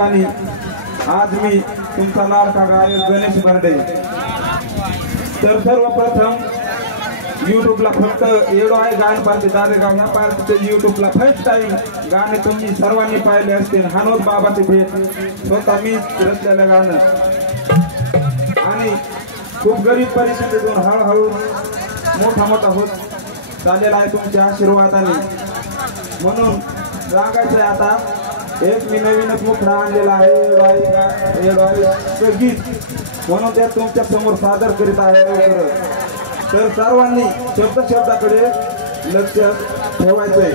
आणि आज मी तुमचा लाडका गायक गणेश बर्डे। तर सर्वप्रथम यूट्यूबला फक्त एवढं आहे गाणं पार्टी दारेगाव ह्या पार्टीचे यूट्यूबला फर्स्ट टाइम गाणे तुम्ही सर्वांनी पाहिले असतील। हनोद बाबाचे भेट स्वतः मी रचलेलं गाणं आणि खूप गरीब परिस्थितीतून हळूहळू मोठा होत चाललेला आहे तुमच्या आशीर्वादाने। म्हणून सांगायचं आहे आता एक मी नवीनच मुखडा आणलेला आहे गीत म्हणून त्या तुमच्या समोर सादर करीत आहे। तर सर्वांनी शब्दाकडे लक्ष ठेवायचंय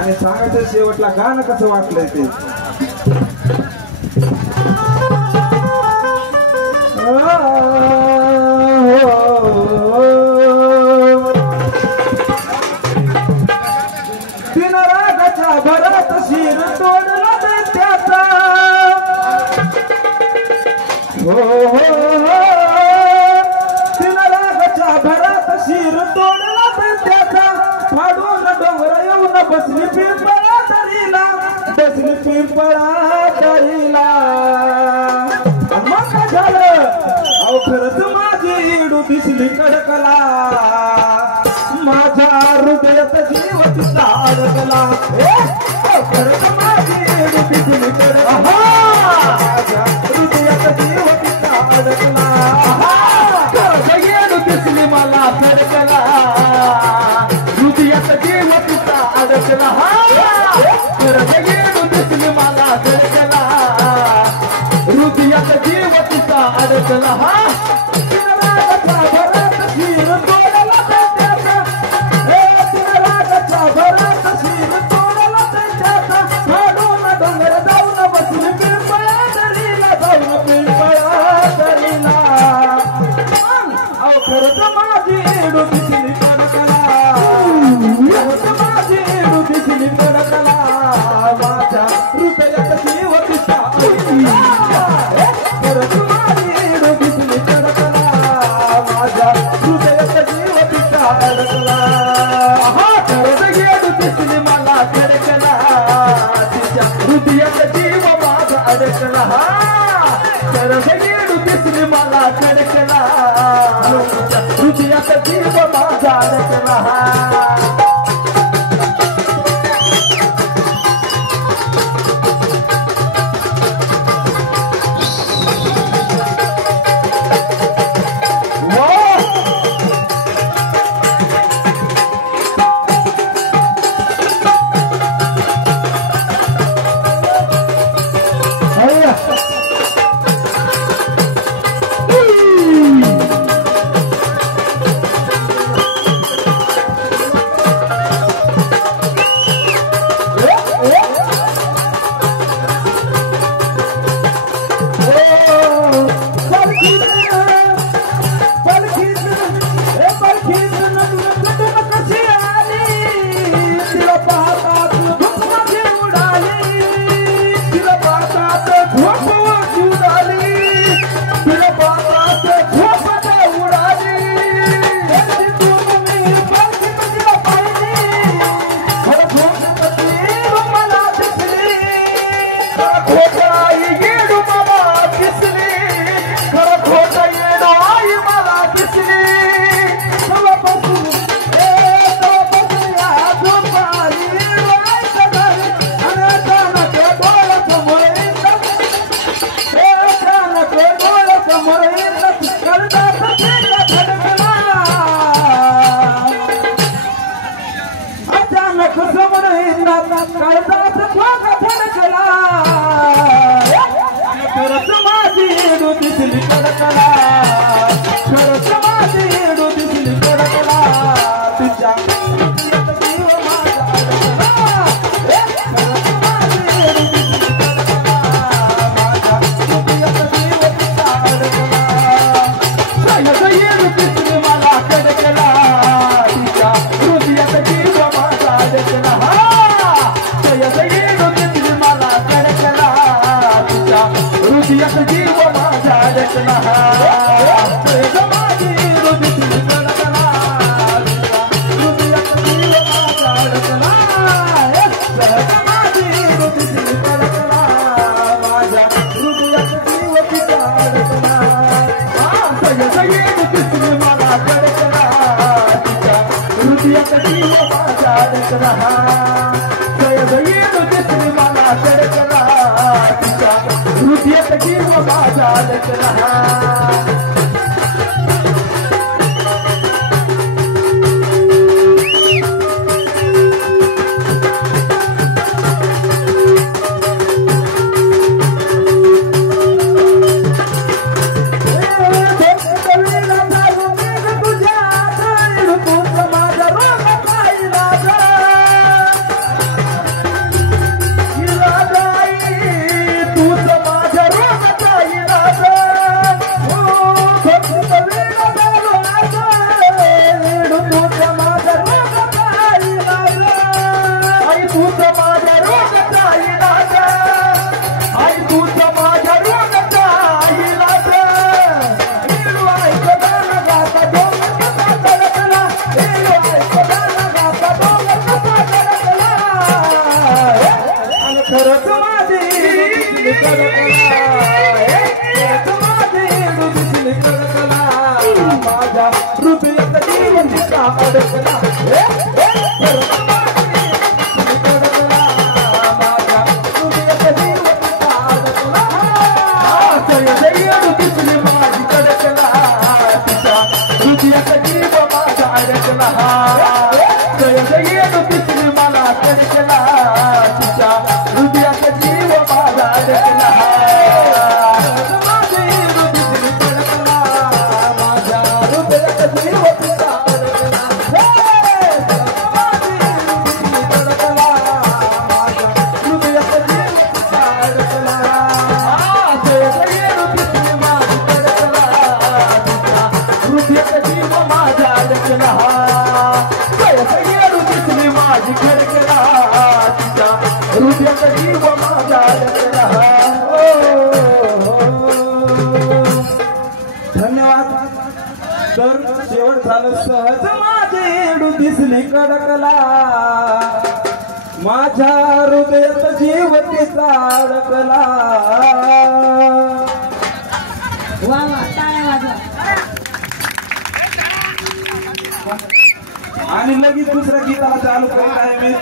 आणि सांगायचं शेवटला गाणं कसं वाटलंय ते। दिन रागाच्या भरात शिर तोडला त्याचा दिन रागाच्या भरात शिर तोडला त्याचा फाडून डोंगर येऊन बसली पिंपळा दरीला मग काय झालं अहो खरंच माझी इडू दिसली कडकला माझ्या हृदयात जीव तिचा अडकला खरंच माझी इडू दिसली कडकला माझ्या हृदयात जीव तिचा अडकला इडू दिसली मला कडकला हृदयात जीव तिचा अडकला खरंच इडू दिसली मला कडकला हृदयात जीव तिचा अडकला माझ्या अडकला जय जयेडू दिसली मला तडकला तिच्या हृदयात जीव माझा अडकला खरंच माझी माझ्या हृदयात जीव तिचा अडकला माझ्या हृदयात जीव तिचा अडकला जयेडू दिसली माझी कडकला तिच्या हृदयात जीव माझा अडकला जयेडू दिसली मला कडकला तिच्या हृदयात जीव माझा अडकला माझ्या हृदयात जीव तिचा धन्यवाद. तर शेवट झालं सहज माझेडू दिसली कडकला माझ्या हृदयात जीव तिचा अडकला. आणि लगेच दुसऱ्या गीताला चालू करत आहे मी.